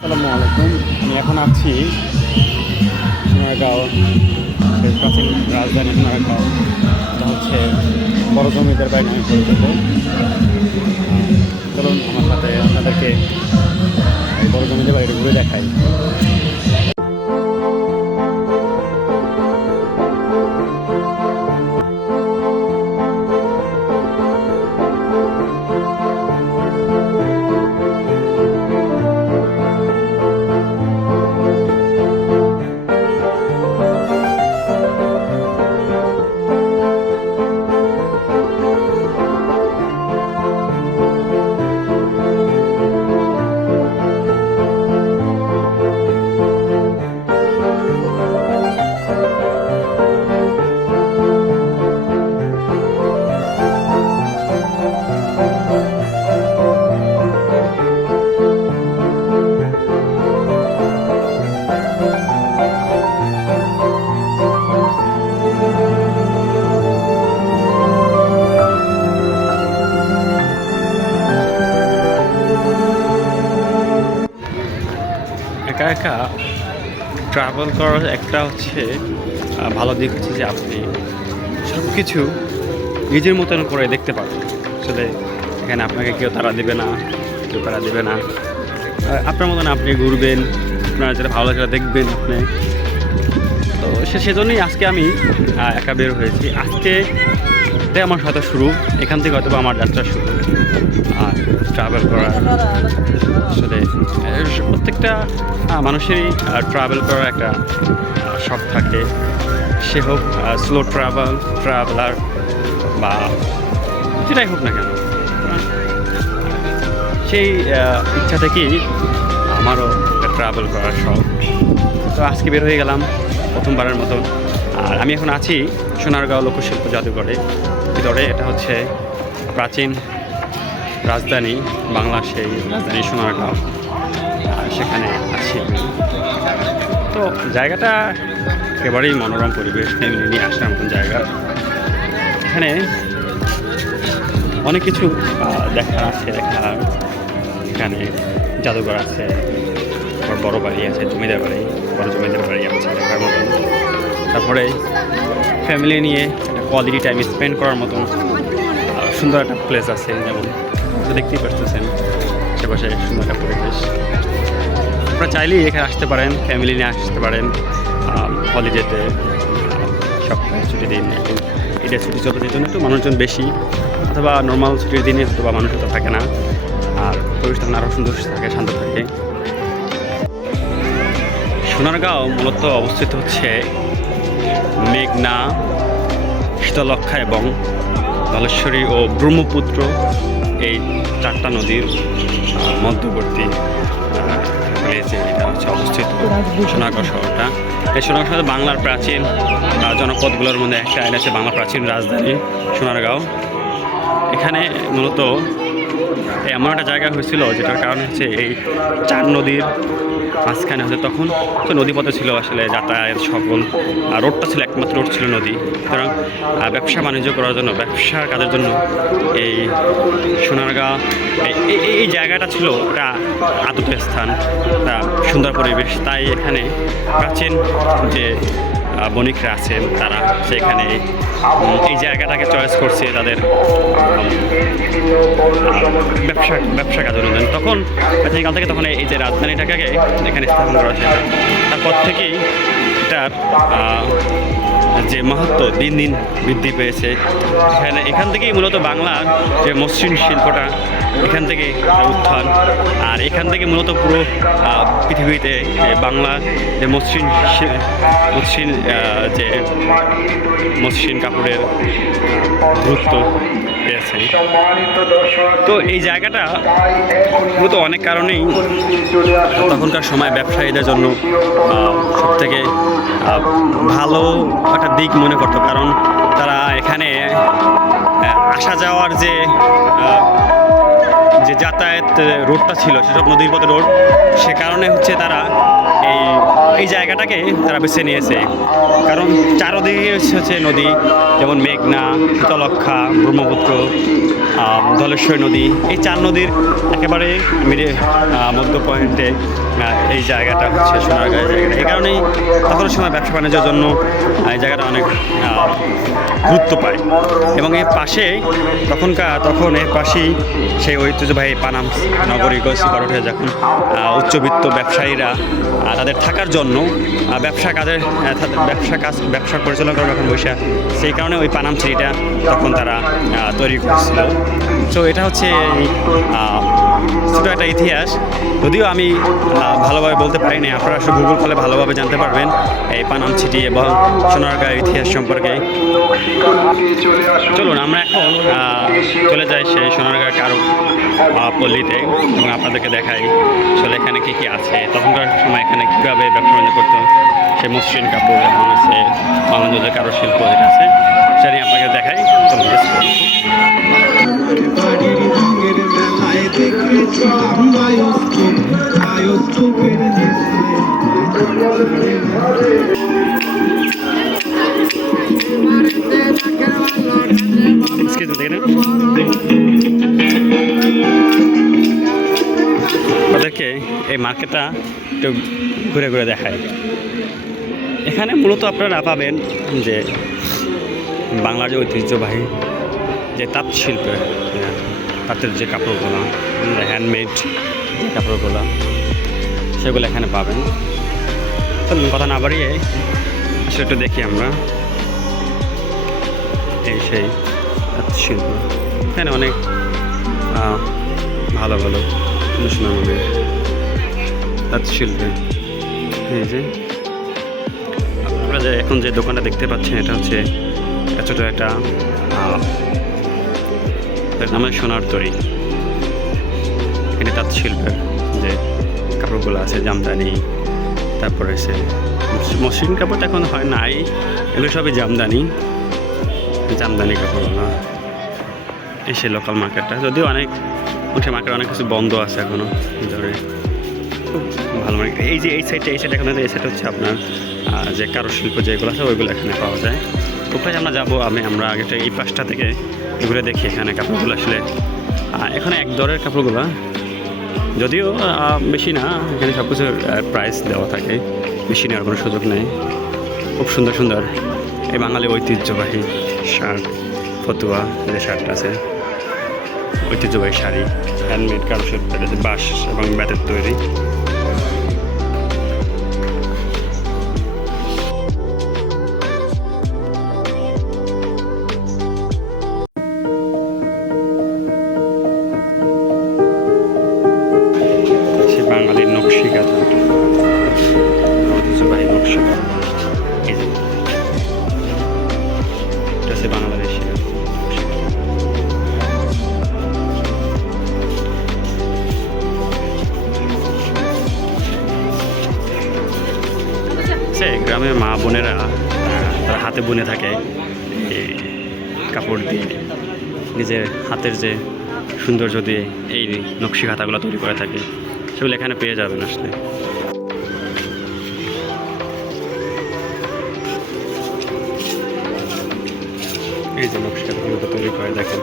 আসসালামু আলাইকুম। আমি এখন আছি সোনারগাঁও, সেই প্রাচীন রাজধানী সোনারগাঁও। এটা হচ্ছে বড় জমিদার বাড়ি নামে পরিচিত। চলুন আমার সাথে আপনাদেরকে এই বড় জমিদার বাড়িটা ঘুরে দেখাই। একা একা ট্রাভেল করার একটা হচ্ছে ভালো দিক হচ্ছে যে আপনি সব কিছু নিজের মতন করে দেখতে পারবেন। আসলে এখানে আপনাকে কেউ তাড়া দেবে না, কেউ তাড়া দেবে না। আপনার মতন আপনি ঘুরবেন, আপনার যেটা ভালো সেটা দেখবেন আপনি। তো সেজন্যই আজকে আমি একা বের হয়েছি। আজকে এটাই আমার সাথে শুরু, এখান থেকে হয়তো আমার যাত্রা শুরু আর ট্রাভেল করার। আসলে প্রত্যেকটা মানুষেরই ট্রাভেল করার একটা শখ থাকে, সে হোক স্লো ট্রাভেলার বা যেটাই হোক না কেন। সেই ইচ্ছা থেকেই আমারও একটা ট্রাভেল করার শখ। তো আজকে বের হয়ে গেলাম প্রথমবারের মতন। আর আমি এখন আছি সোনারগাঁও লোকশিল্প জাদুঘরে ভিতরে। এটা হচ্ছে প্রাচীন রাজধানী, বাংলার সেই রাজধানী সোনারগাঁও। সেখানে আছি। তো জায়গাটা একেবারেই মনোরম পরিবেশ, ফ্যামিলি নিয়ে আসার মতন জায়গা। এখানে অনেক কিছু দেখার আছে। এখানে জাদুঘর আছে, বড় বাড়ি আছে, জমিদার বাড়ি, বড় জমিদার বাড়ি আছে দেখার মতন। তারপরে ফ্যামিলি নিয়ে একটা কোয়ালিটি টাইম স্পেন্ড করার মতন সুন্দর একটা প্লেস আছে। যেমন দেখতেই পারতেছেন আশেপাশে সুন্দর একটা পরিবেশ। আপনারা চাইলেই এখানে আসতে পারেন, ফ্যামিলি নিয়ে আসতে পারেন হলিডেতে, সপ্তাহে ছুটির দিন। একটু ঈদের ছুটি চলতে জন্য একটু মানুষজন বেশি, অথবা নর্মাল ছুটির দিনে হয়তো বা মানুষ তো থাকে না, আর পরিবেশটা আরও সুন্দর থাকে, শান্ত থাকে। সোনারগাঁও মূলত অবস্থিত হচ্ছে মেঘনা, শীতলক্ষ্যা এবং ধলেশ্বরী ও ব্রহ্মপুত্র এই চারটা নদীর মধ্যবর্তী প্লেসে এটা হচ্ছে অবস্থিত সোনারগাঁও শহরটা। এই সোনারগাঁও শহর বাংলার প্রাচীন জনপদগুলোর মধ্যে একটা, এটা হচ্ছে বাংলার প্রাচীন রাজধানী সোনারগাঁও। এখানে মূলত এমন একটা জায়গা হয়েছিল যেটার কারণ হচ্ছে এই চার নদীর মাঝখানে হচ্ছে তখন তো নদীপথে ছিল আসলে যাতায়াত সকল, রোডটা ছিল একমাত্র রোড ছিল নদী। সুতরাং ব্যবসা বাণিজ্য করার জন্য, ব্যবসার কাজের জন্য এই সোনারগাঁও এই জায়গাটা ছিল একটা আদত স্থান, একটা সুন্দর পরিবেশ। তাই এখানে প্রাচীন যে বণিকরা আছেন তারা সেখানে এই জায়গাটাকে চয়েস করছে তাদের ব্যবসা কাজের জন্য। তখন প্রাচীনকাল থেকে তখন এই যে রাজধানীটাকে এখানে স্থাপন করা হয়েছে। তারপর থেকেই এটার যে মাহাত্ম্য দিন দিন বৃদ্ধি পেয়েছে। এখান থেকেই মূলত বাংলার যে মসৃণ শিল্পটা এখান থেকে উত্থান, আর এখান থেকে মূলত পুরো পৃথিবীতে বাংলার যে মসৃণ যে মসৃণ কাপড়ের গুরুত্ব পেয়েছে। তো এই জায়গাটা মূলত অনেক কারণেই তখনকার সময় ব্যবসায়ীদের জন্য সবথেকে ভালো একটা দিক মনে করতো, কারণ তারা এখানে আসা যাওয়ার যে যাতায়াত রোডটা ছিল সেসব নদীর পথে রোড, সে কারণে হচ্ছে তারা এই জায়গাটাকে তারা বেছে নিয়েছে। কারণ চারদিকে হচ্ছে নদী, যেমন মেঘনা, শীতলক্ষ্যা, ব্রহ্মপুত্র, ধলেশ্বরী নদী। এই চার নদীর একেবারে মধ্য পয়েন্টে এই জায়গাটা হচ্ছে সোনারগাঁয়ের জায়গাটা। এই কারণেই তখন সময় ব্যবসা বাণিজ্যের জন্য এই জায়গাটা অনেক গুরুত্ব পায়। এবং এর পাশে তখন এর পাশেই সেই ঐতিহ্যবাহী পানাম নগরী গলসিপাড়ে যখন উচ্চবিত্ত ব্যবসায়ীরা তাদের থাকার জন্য ব্যবসা পরিচালনা করার যখন বসে, সেই কারণে ওই পানাম সিটিটা তখন তারা তৈরি করেছিল। তো এটা হচ্ছে ছোটো একটা ইতিহাস, যদিও আমি ভালোভাবে বলতে পারি না। আপনারা আসলে গুগল করলে ভালোভাবে জানতে পারবেন এই পানাম সিটি এবং সোনারগাঁয়ের ইতিহাস সম্পর্কে। চলুন আমরা এখন চলে যাই সেই সোনারগাঁও কারু পল্লীতে এবং আপনাদেরকে দেখাই আসলে এখানে কী কী আছে, তখনকার সময় এখানে কীভাবে ব্যবসা বাণিজ্য করতো, সেই মসৃণ কাপড় এখন আছে, বাংলাদেশের কারু শিল্প যেটা আছে সেটা নিয়ে আপনাকে দেখাই। ওদেরকে এই মার্কেটটা একটু ঘুরে ঘুরে দেখায়। এখানে মূলত আপনারা পাবেন যে বাংলার যে ঐতিহ্যবাহী যে তাঁত শিল্পের তাঁতের যে কাপড়গুলো, হ্যান্ডমেড যে কাপড়গুলো, সেগুলো এখানে পাবেন। চলুন কথা না বাড়িয়ে আসলে একটু দেখি আমরা এই সেই তাঁত শিল্প। এখানে অনেক ভালো ভালো অনুষ্ঠান তাঁত শিল্পে। এই যে আপনারা যে এখন যে দোকানটা দেখতে পাচ্ছেন, এটা হচ্ছে ছোটো একটা নামে সোনার তরী। এখানে তাঁত শিল্পের যে কাপড়গুলো আছে, জামদানি, তারপরে সে মসৃণ কাপড় এখন হয় নাই, এগুলো সবই জামদানি কাপড়গুলো। এসে লোকাল মার্কেটটা, যদিও অনেক মার্কেট অনেক কিছু বন্ধ আছে এখনও ভিতরে। খুব ভালো মার্কেট। এই যে এই সাইডটা এখন এই সাইড হচ্ছে আপনার যে কারুশিল্প যেগুলো আছে ওইগুলো এখানে পাওয়া যায়। ওখানে আমরা যাবো, আমরা আগে এই পাশটা থেকে এগুলো দেখি। এখানে কাপড়গুলো আসলে এখানে এক দরের কাপড়গুলো, যদিও বেশি না, এখানে সব কিছুর প্রাইস দেওয়া থাকে, বেশি নেওয়ার কোনো সুযোগ নেই। খুব সুন্দর সুন্দর এই বাঙালি ঐতিহ্যবাহী শার্ট, ফতুয়া যে শার্টটা আছে, ঐতিহ্যবাহী শাড়ি, হ্যান্ডমেড কারুশিল্প, বাঁশ এবং বেতের তৈরি। সে বাঙালির নকশি কাঁথা, ঐতিহ্যবাহী নকশি কাঁথা, এটা হচ্ছে বাংলাদেশি। গ্রামের মা বোনেরা তারা হাতে বুনে থাকে এই কাপড় দিয়ে, নিজের হাতের যে সৌন্দর্য দিয়ে এই নকশি খাতাগুলো তৈরি করে থাকে, সেগুলো এখানে পেয়ে যাবেন আসলে। এই যে নকশি খাতাগুলো তৈরি করে দেখেন।